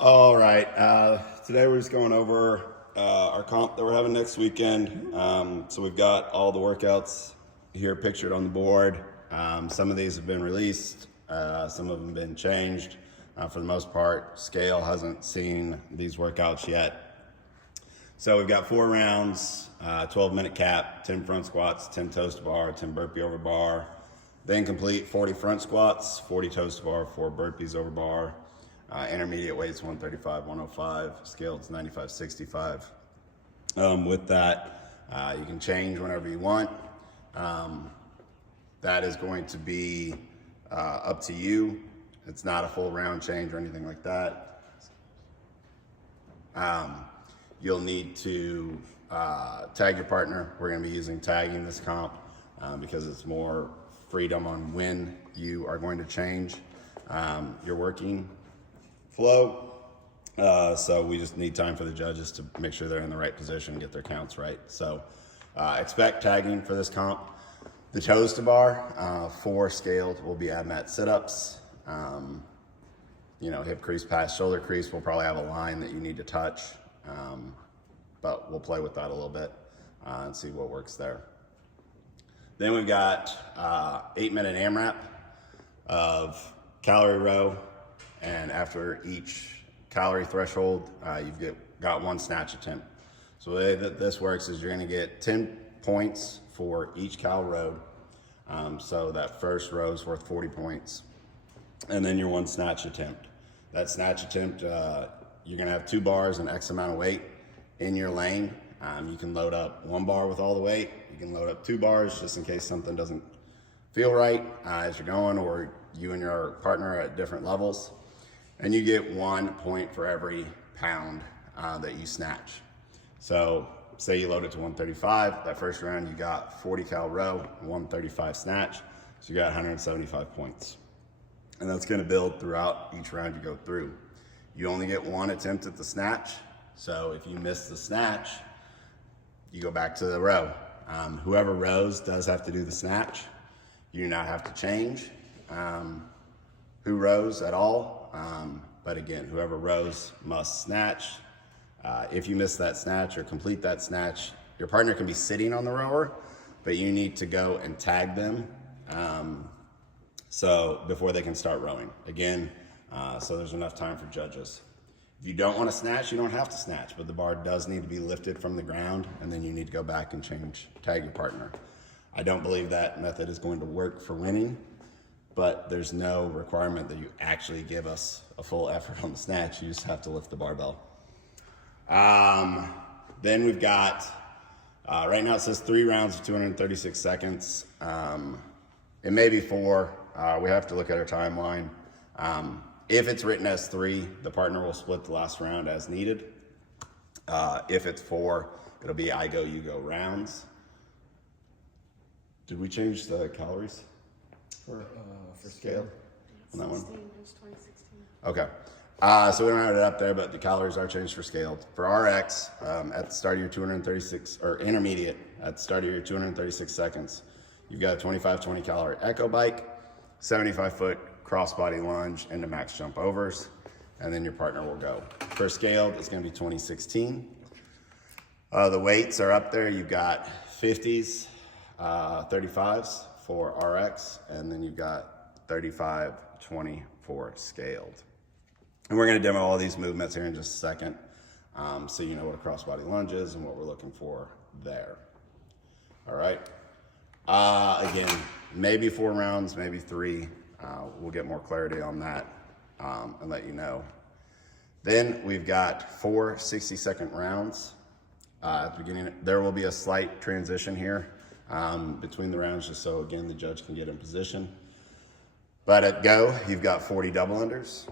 All right, today we're just going over our comp that we're having next weekend. So we've got all the workouts here pictured on the board. Some of these have been released, some of them have been changed. For the most part, Scale hasn't seen these workouts yet. So we've got 4 rounds, 12-minute cap, 10 front squats, 10 toes to bar, 10 burpee over bar. Then complete 40 front squats, 40 toes to bar, 4 burpees over bar. Intermediate weights 135, 105, scaled 95, 65. With that, you can change whenever you want. That is going to be up to you. It's not a full round change or anything like that. You'll need to tag your partner. We're going to be using tagging this comp because it's more freedom on when you are going to change your working flow. So we just need time for the judges to make sure they're in the right position and get their counts right. So expect tagging for this comp. The toes to bar, 4 scaled will be ab mat sit-ups. Hip crease past shoulder crease, we'll probably have a line that you need to touch. But we'll play with that a little bit and see what works there. Then we've got 8-minute AMRAP of calorie row. And after each calorie threshold, you've got 1 snatch attempt. So the way that this works is you're gonna get 10 points for each cal row. So that first row is worth 40 points. And then your 1 snatch attempt. That snatch attempt, you're gonna have 2 bars and X amount of weight in your lane. You can load up 1 bar with all the weight. You can load up 2 bars just in case something doesn't feel right as you're going, or you and your partner are at different levels. And you get 1 point for every pound that you snatch. So say you load it to 135, that first round you got 40 cal row, 135 snatch, so you got 175 points. And that's gonna build throughout each round you go through. You only get 1 attempt at the snatch, so if you miss the snatch, you go back to the row. Whoever rows does have to do the snatch. You do not have to change who rows at all. But again, whoever rows must snatch. If you miss that snatch or complete that snatch, your partner can be sitting on the rower, but you need to go and tag them so before they can start rowing. Again, so there's enough time for judges. If you don't want to snatch, you don't have to snatch, but the bar does need to be lifted from the ground, and then you need to go back and tag your partner. I don't believe that method is going to work for winning, but there's no requirement that you actually give us a full effort on the snatch. You just have to lift the barbell. Then we've got, right now it says 3 rounds of 236 seconds. It may be 4. We have to look at our timeline. If it's written as 3, the partner will split the last round as needed. If it's 4, it'll be I go, you go rounds. Did we change the calories? For scale on that one? It was 2016. Okay. So we don't have it up there, but the calories are changed for scaled. For RX, at the start of your 236, or intermediate, at the start of your 236 seconds, you've got a 25-20 calorie echo bike, 75-foot crossbody lunge into max jump overs, and then your partner will go. For scaled, it's gonna be 2016. The weights are up there. You've got 50s, 35s for RX, and then you've got 35-20 for scaled. And we're gonna demo all these movements here in just a second, so you know what a crossbody lunge is and what we're looking for there. All right. Again, maybe 4 rounds, maybe 3. We'll get more clarity on that and let you know. Then we've got 4 60-second rounds. At the beginning, there will be a slight transition here between the rounds, just so again the judge can get in position. But at go, you've got 40 double unders,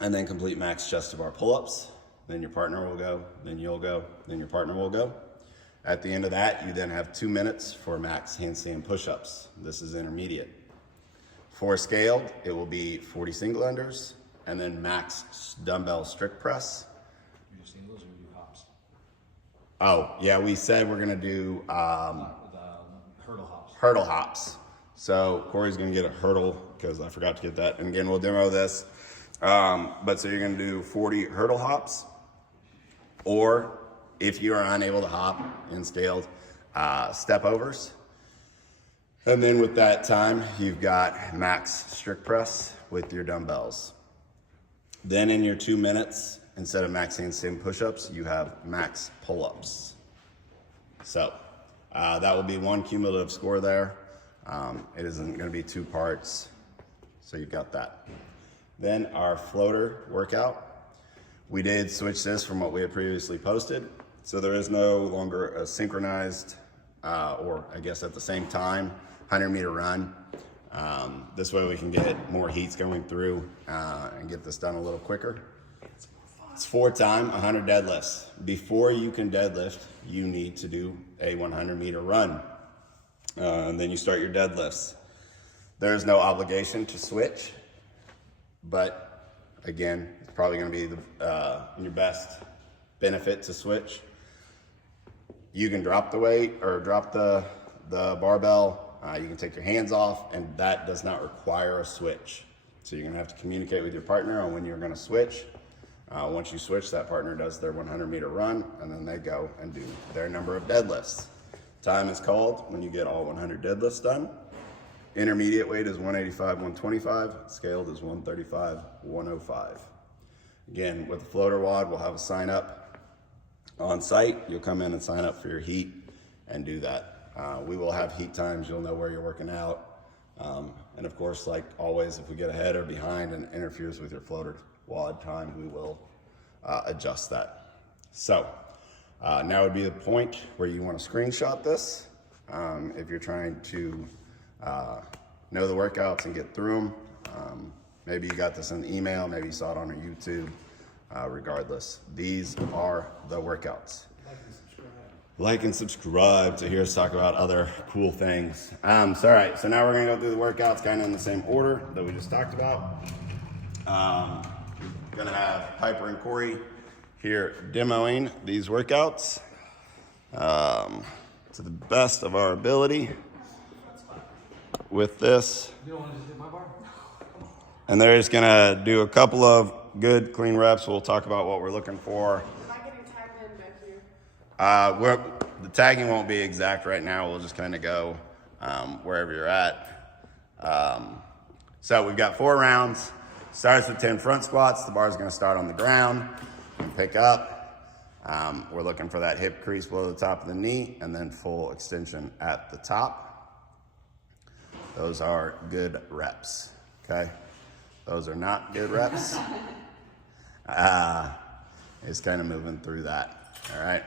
and then complete max chest to bar pull-ups. Then your partner will go, then you'll go, then your partner will go. At the end of that, you then have 2 minutes for max handstand push-ups. This is intermediate. For scaled, it will be 40 single unders, and then max dumbbell strict press. You do singles or you do hops? Oh, yeah, we said we're gonna do The hurdle hops. hurdle hops. So Corey's gonna get a hurdle because I forgot to get that. And again, we'll demo this. But so you're gonna do 40 hurdle hops, or if you are unable to hop in scaled, step overs. And then with that time, you've got max strict press with your dumbbells. Then in your 2 minutes, instead of max handstand push-ups, you have max pull-ups. So that will be one cumulative score there. It isn't gonna be 2 parts, so you've got that. Then our floater workout. We did switch this from what we had previously posted. So there is no longer a synchronized, or I guess at the same time, 100-meter run. This way we can get more heats going through and get this done a little quicker. It's 4 time, 100 deadlifts. Before you can deadlift, you need to do a 100-meter run. And then you start your deadlifts. There's no obligation to switch, but again, it's probably gonna be in your best benefit to switch. You can drop the weight or drop the barbell. You can take your hands off, and that does not require a switch. So you're gonna have to communicate with your partner on when you're gonna switch. Once you switch, that partner does their 100-meter run, and then they go and do their number of deadlifts. Time is called when you get all 100 deadlifts done. Intermediate weight is 185, 125. Scaled is 135, 105. Again, with the floater WOD, we'll have a sign up on site. You'll come in and sign up for your heat and do that. We will have heat times. You'll know where you're working out. And of course, like always, if we get ahead or behind and interferes with your floater WOD time, we will adjust that. So now would be the point where you want to screenshot this. If you're trying to know the workouts and get through them. Maybe you got this in the email, maybe you saw it on our YouTube. Regardless, these are the workouts. Like and subscribe to hear us talk about other cool things. So all right, so now we're gonna go through the workouts kind of in the same order that we just talked about. Gonna have Piper and Corey here demoing these workouts to the best of our ability with this. You don't want to just hit my bar? And they're just gonna do a couple of good clean reps. We'll talk about what we're looking for. Am I getting tagged in back here? The tagging won't be exact right now. We'll just kind of go wherever you're at. So we've got 4 rounds. Starts with 10 front squats. The bar is going to start on the ground and pick up. We're looking for that hip crease below the top of the knee and then full extension at the top. Those are good reps, okay? Those are not good reps. It's kind of moving through that, all right?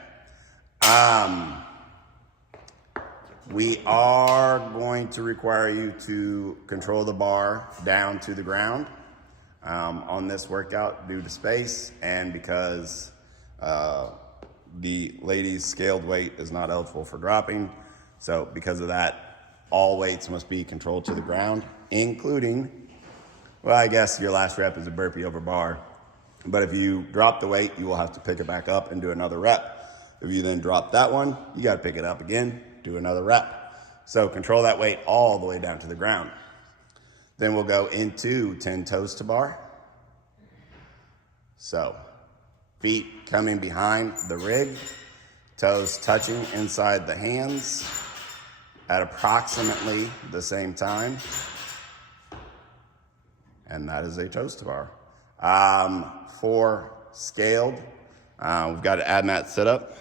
We are going to require you to control the bar down to the ground on this workout due to space and because the ladies' scaled weight is not eligible for dropping. So because of that, all weights must be controlled to the ground, including, well, I guess your last rep is a burpee over bar. But if you drop the weight, you will have to pick it back up and do another rep. If you then drop that one, you got to pick it up again, do another rep. So control that weight all the way down to the ground. Then we'll go into 10 toes to bar. So feet coming behind the rig, toes touching inside the hands at approximately the same time. And that is a toes to bar. For scaled, we've got an ab mat sit up.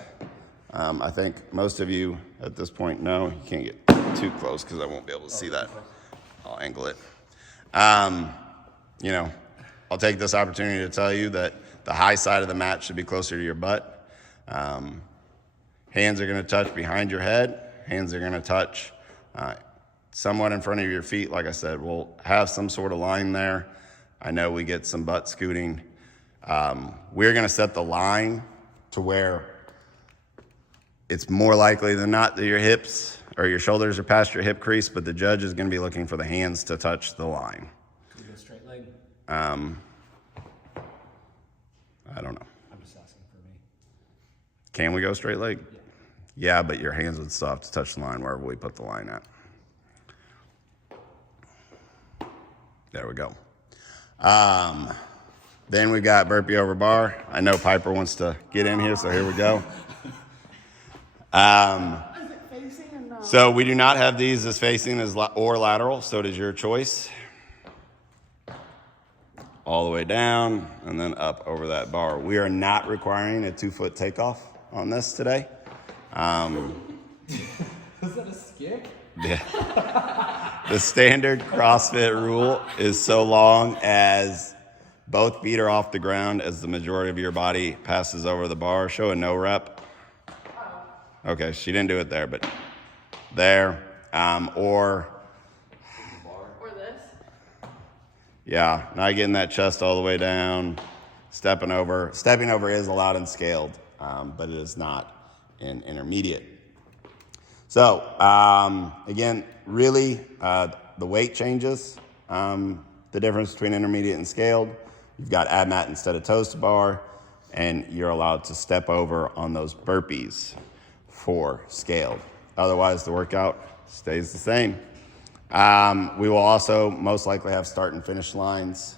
I think most of you at this point know, you can't get too close because I won't be able to see that. I'll angle it. You know, I'll take this opportunity to tell you that the high side of the mat should be closer to your butt. Hands are gonna touch behind your head. Hands are gonna touch somewhat in front of your feet. Like I said, we'll have some sort of line there. I know we get some butt scooting. We're gonna set the line to where it's more likely than not that your hips or your shoulders are past your hip crease, but the judge is gonna be looking for the hands to touch the line. Can we go straight leg? I don't know. I'm just asking for me. Can we go straight leg? Yeah. Yeah, but your hands would still have to touch the line wherever we put the line at. There we go. Then we got burpee over bar. I know Piper wants to get in here, so here we go. So we do not have these as facing or lateral, so it is your choice. All the way down and then up over that bar. We are not requiring a 2-foot takeoff on this today. Is that a skip? Yeah. The standard CrossFit rule is so long as both feet are off the ground as the majority of your body passes over the bar. Show a no rep. Okay, she didn't do it there, but there. Or this. yeah, not getting that chest all the way down, stepping over. Stepping over is allowed in scaled, but it is not in intermediate. So, again, really, the weight changes. The difference between intermediate and scaled. You've got ab mat instead of toes to bar, and you're allowed to step over on those burpees for scaled. Otherwise, the workout stays the same. We will also most likely have start and finish lines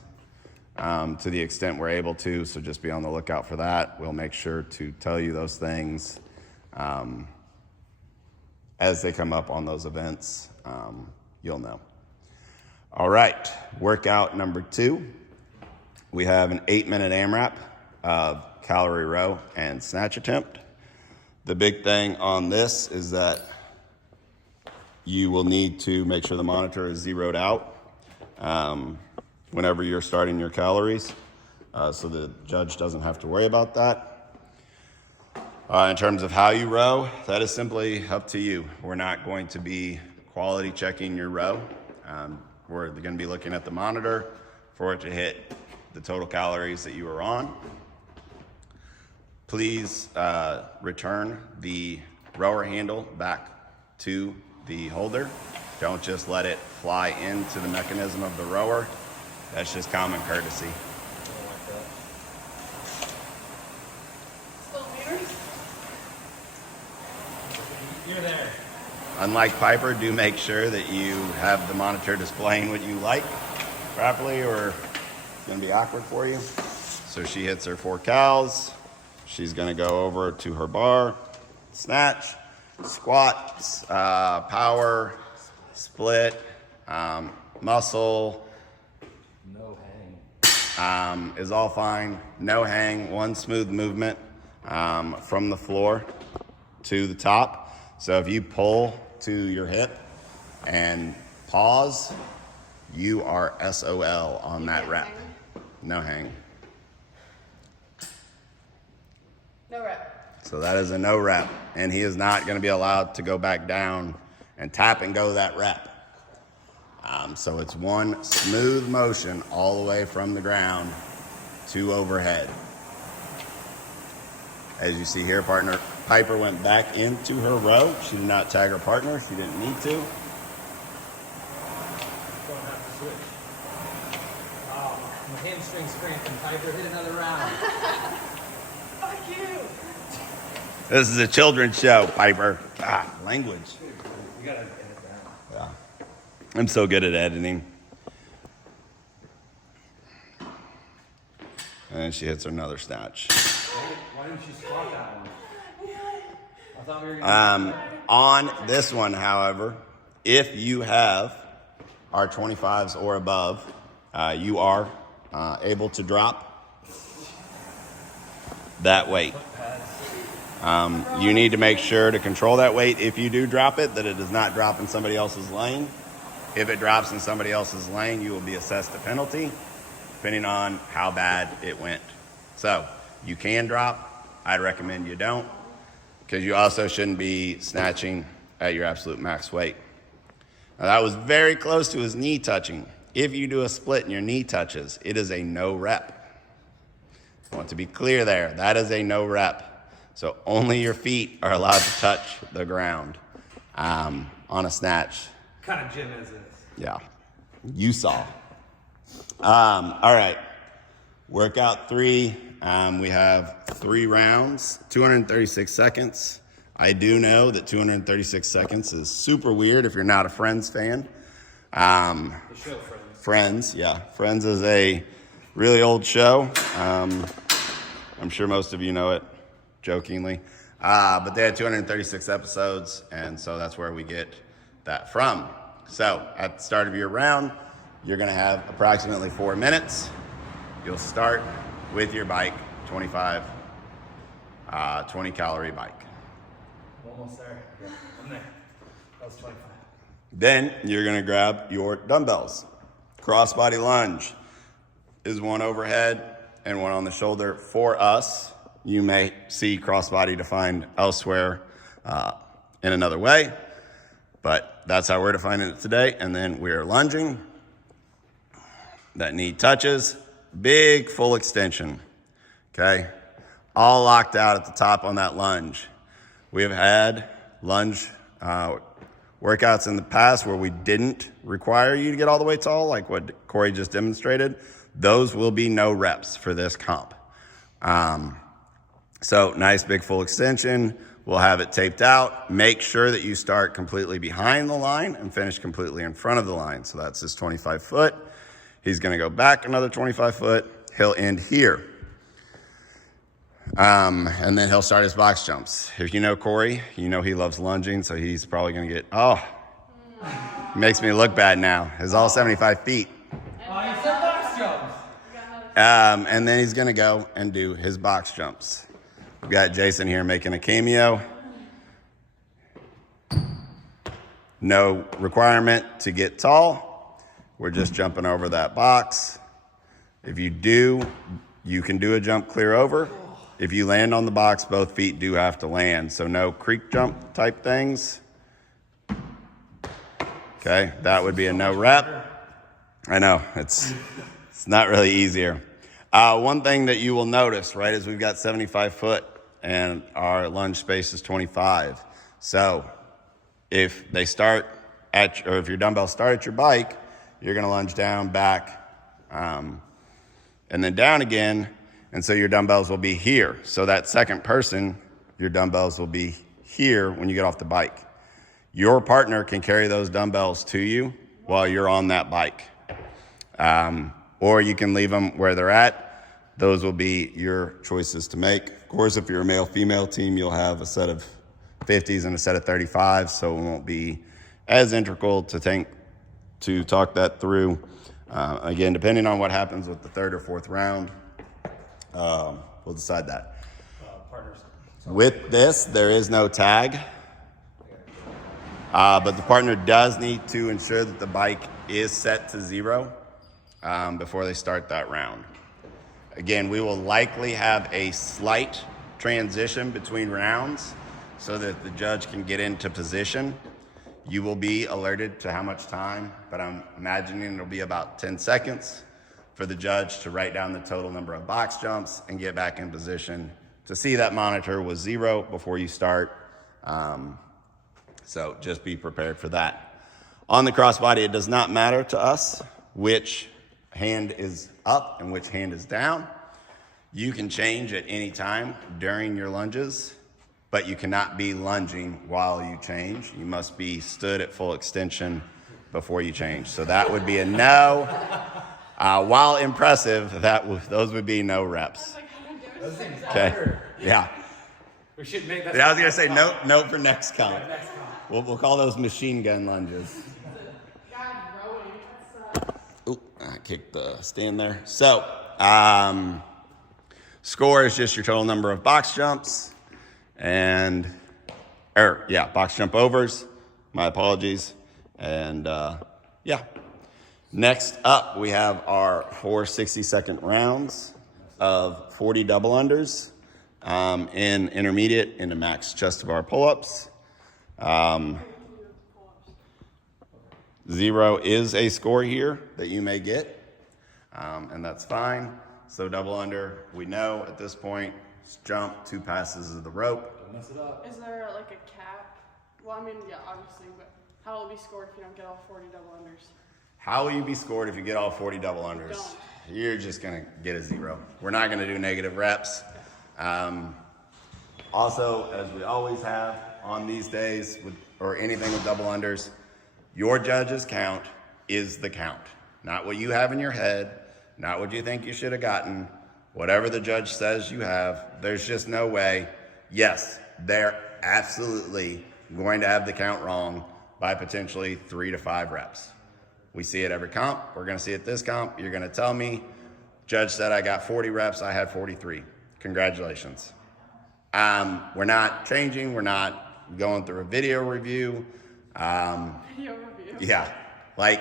to the extent we're able to, so just be on the lookout for that. We'll make sure to tell you those things as they come up on those events. You'll know. All right, workout number 2. We have an 8-minute AMRAP of calorie row and snatch attempt. The big thing on this is that you will need to make sure the monitor is zeroed out whenever you're starting your calories, so the judge doesn't have to worry about that. In terms of how you row, that is simply up to you. We're not going to be quality checking your row. We're going to be looking at the monitor for it to hit the total calories that you are on. Please return the rower handle back to the holder. Don't just let it fly into the mechanism of the rower. That's just common courtesy. Still meters? You're there. Unlike Piper, do make sure that you have the monitor displaying what you like properly, or it's going to be awkward for you. So she hits her 4 cals. She's going to go over to her bar, snatch, squats, power, split, muscle. No hang. Is all fine. No hang, one smooth movement from the floor to the top. So if you pull to your hip and pause, you are SOL on that rep. No hang. No rep. So that is a no rep, and he is not going to be allowed to go back down and tap and go that rep. So it's one smooth motion all the way from the ground to overhead. As you see here, Piper went back into her row. She did not tag her partner. She didn't need to. Don't have to switch. Oh, my hamstring's cramping. Piper, hit another round. Fuck you. This is a children's show, Piper. Language. You gotta edit that. Yeah. I'm so good at editing. And she hits another snatch. Why didn't you squat that one? I thought we were gonna. On this one, however, if you have R25s or above, you are able to drop that weight. You need to make sure to control that weight. If you do drop it, that it does not drop in somebody else's lane. If it drops in somebody else's lane, you will be assessed a penalty, depending on how bad it went. So you can drop. I'd recommend you don't, because you also shouldn't be snatching at your absolute max weight. Now that was very close to his knee touching. If you do a split and your knee touches, it is a no rep. I want to be clear there. That is a no rep. So only your feet are allowed to touch the ground on a snatch. What kind of gym is this? Yeah, you saw. All right, workout 3. We have 3 rounds, 236 seconds. I do know that 236 seconds is super weird if you're not a Friends fan. The show Friends. Friends. Yeah, Friends is a really old show. I'm sure most of you know it, jokingly. But they had 236 episodes, and so that's where we get that from. So at the start of your round, you're gonna have approximately 4 minutes. You'll start with your bike, 20 calorie bike. Almost there. Yeah, I'm there. That was 25. Then you're gonna grab your dumbbells. Crossbody lunge is one overhead and one on the shoulder. For us, you may see crossbody defined elsewhere in another way, but that's how we're defining it today. And then we're lunging. That knee touches, big full extension, okay? All locked out at the top on that lunge. We have had lunge workouts in the past where we didn't require you to get all the way tall, like what Corey just demonstrated. Those will be no reps for this comp. So nice big full extension. We'll have it taped out. Make sure that you start completely behind the line and finish completely in front of the line. So that's his 25 foot. He's gonna go back another 25 foot. He'll end here. And then he'll start his box jumps. If you know Corey, you know he loves lunging, so he's probably gonna get, makes me look bad now. It's all 75 feet. Oh, you said box jumps. And then he's gonna go and do his box jumps. We've got Jason here making a cameo. No requirement to get tall. We're just jumping over that box. If you do, you can do a jump clear over. If you land on the box, both feet do have to land. So no creek jump type things. Okay, that would be a no rep. I know, it's not really easier. One thing that you will notice, right, is we've got 75 foot and our lunge space is 25. So if they start at, or if your dumbbells start at your bike, you're gonna lunge down, back, and then down again. And so your dumbbells will be here. So that second person, your dumbbells will be here when you get off the bike. Your partner can carry those dumbbells to you while you're on that bike. Or you can leave them where they're at. Those will be your choices to make. Of course, if you're a male-female team, you'll have a set of 50s and a set of 35s, so it won't be as integral to talk that through. Again, depending on what happens with the third or fourth round, we'll decide that. Partners. With this, there is no tag, but the partner does need to ensure that the bike is set to 0 before they start that round. Again, we will likely have a slight transition between rounds so that the judge can get into position. You will be alerted to how much time, but I'm imagining it'll be about 10 seconds for the judge to write down the total number of box jumps and get back in position to see that monitor was 0 before you start. So just be prepared for that. On the crossbody, it does not matter to us which hand is up and which hand is down. You can change at any time during your lunges, but you cannot be lunging while you change. You must be stood at full extension before you change. So that would be a no. While impressive, those would be no reps. Okay. Yeah. We should make that. I was gonna say note for next comp. We'll call those machine gun lunges. Oop, I kicked the stand there. So, score is just your total number of box jumps box jump overs. My apologies. And next up, we have our 4 60-second rounds of 40 double unders in intermediate into max chest to bar pull-ups. 0 is a score here that you may get, and that's fine. So double under, we know at this point, jump 2 passes of the rope. Don't mess it up. Is there like a cap? Well, I mean, yeah, obviously, but how will it be scored if you don't get all 40 double unders? How will you be scored if you get all 40 double unders? Don't. You're just gonna get a 0. We're not gonna do negative reps. Also, as we always have on these days, or anything with double unders, your judge's count is the count. not what you have in your head, not what you think you should have gotten, whatever the judge says you have. There's just no way. Yes, they're absolutely going to have the count wrong by potentially 3 to 5 reps. We see it every comp. We're going to see it this comp. You're going to tell me, judge said I got 40 reps. I had 43. Congratulations. We're not changing. We're not going through a video review. Video review. Yeah, like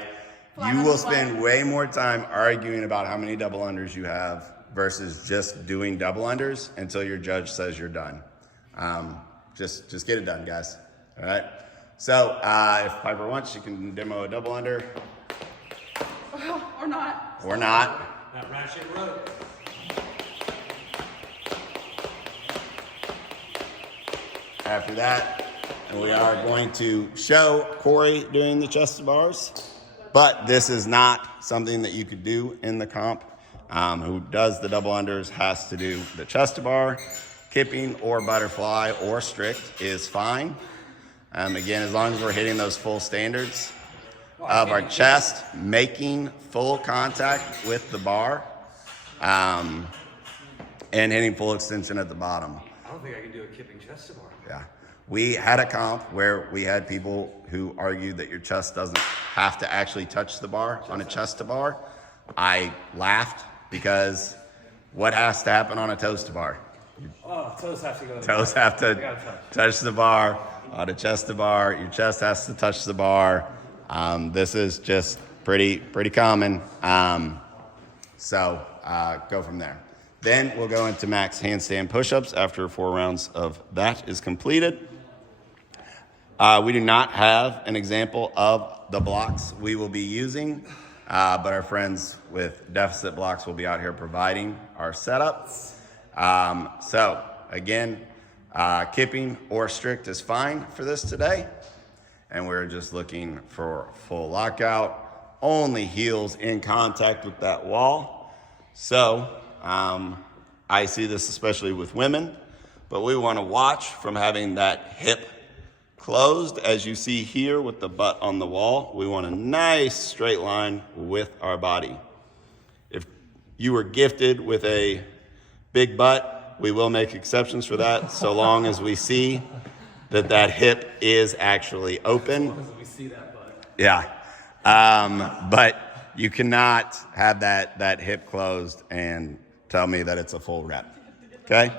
you will spend way more time arguing about how many double unders you have versus just doing double unders until your judge says you're done. Just get it done, guys. All right. So if Piper wants, she can demo a double under. Or not. Or not. That ratchet rope. After that, we are going to show Corey doing the chest to bars, but this is not something that you could do in the comp. Who does the double unders has to do the chest to bar. Kipping or butterfly or strict is fine. Again, as long as we're hitting those full standards of our chest, making full contact with the bar, and hitting full extension at the bottom. I don't think I can do a kipping chest to bar. Yeah. We had a comp where we had people who argued that your chest doesn't have to actually touch the bar on a chest to bar. I laughed because what has to happen on a toes to bar? Oh, toes have to go. Toes have to touch the bar. On a chest to bar, your chest has to touch the bar. This is just pretty common. So go from there. Then we'll go into max handstand push-ups after 4 rounds of that is completed. We do not have an example of the blocks we will be using, but our friends with deficit blocks will be out here providing our setup. So again, kipping or strict is fine for this today. And we're just looking for full lockout, only heels in contact with that wall. So I see this especially with women, but we want to watch from having that hip closed. As you see here with the butt on the wall, we want a nice straight line with our body. If you were gifted with a big butt, we will make exceptions for that, so long as we see that hip is actually open. As long as we see that butt. Yeah. But you cannot have that hip closed and tell me that it's a full rep. Okay?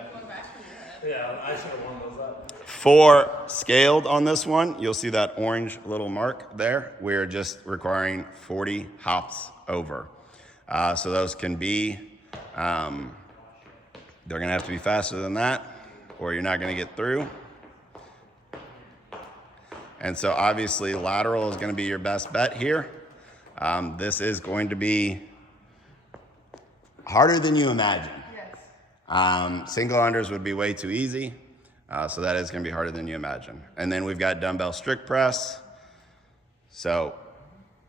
Yeah, I should have warmed those up. For scaled on this one, you'll see that orange little mark there. We're just requiring 40 hops over. So those can be, they're gonna have to be faster than that, or you're not gonna get through. And so obviously lateral is gonna be your best bet here. This is going to be harder than you imagine. Yes. Single unders would be way too easy. So that is gonna be harder than you imagine. And then we've got dumbbell strict press. So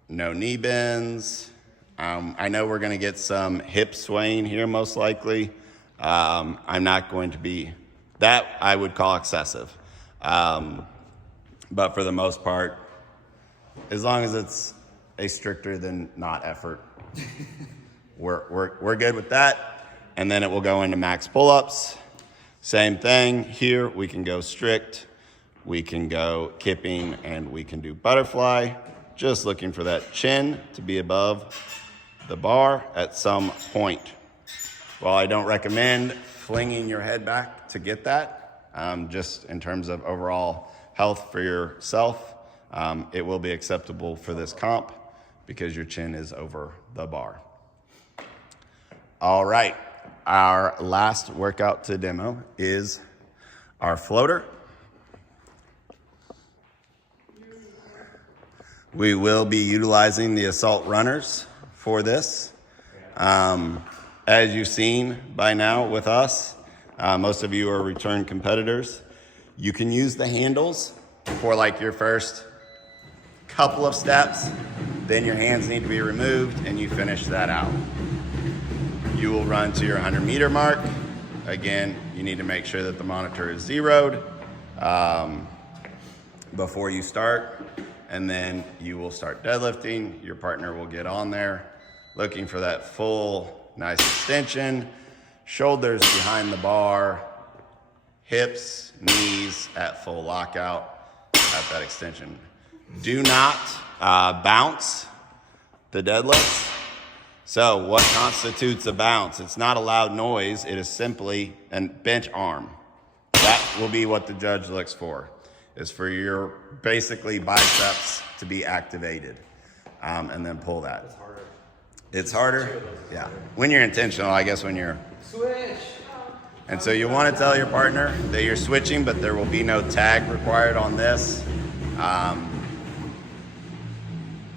no knee bends. I know we're gonna get some hip swaying here most likely. I'm not going to be, that I would call excessive. But for the most part, as long as it's a stricter than not effort, we're good with that. And then it will go into max pull-ups. Same thing here, we can go strict, we can go kipping, and we can do butterfly. Just looking for that chin to be above the bar at some point. While I don't recommend flinging your head back to get that, just in terms of overall health for yourself, it will be acceptable for this comp because your chin is over the bar. All right, our last workout to demo is our floater. We will be utilizing the assault runners for this. As you've seen by now with us, most of you are return competitors. You can use the handles for like your first couple of steps, then your hands need to be removed and you finish that out. You will run to your 100-meter mark. Again, you need to make sure that the monitor is zeroed before you start. and then you will start deadlifting. Your partner will get on there, looking for that full, nice extension, shoulders behind the bar, hips, knees at full lockout at that extension. Do not bounce the deadlift. So what constitutes a bounce? It's not a loud noise. It is simply a bench arm. That will be what the judge looks for, is for your basically biceps to be activated, and then pull that. It's harder. It's harder? Yeah. When you're intentional, I guess when you're... Switch. And so you want to tell your partner that you're switching, but there will be no tag required on this.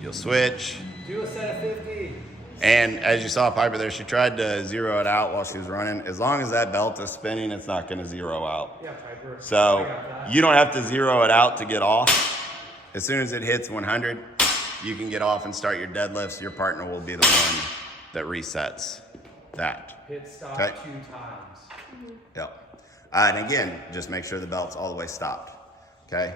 You'll switch. Do a set of 50. And as you saw Piper there, she tried to zero it out while she was running. As long as that belt is spinning, it's not going to zero out. Yeah, Piper. So you don't have to zero it out to get off. As soon as it hits 100, you can get off and start your deadlifts. Your partner will be the one that resets that. Hit stop Okay. 2 times. Yep. And again, just make sure the belt's all the way stopped. Okay.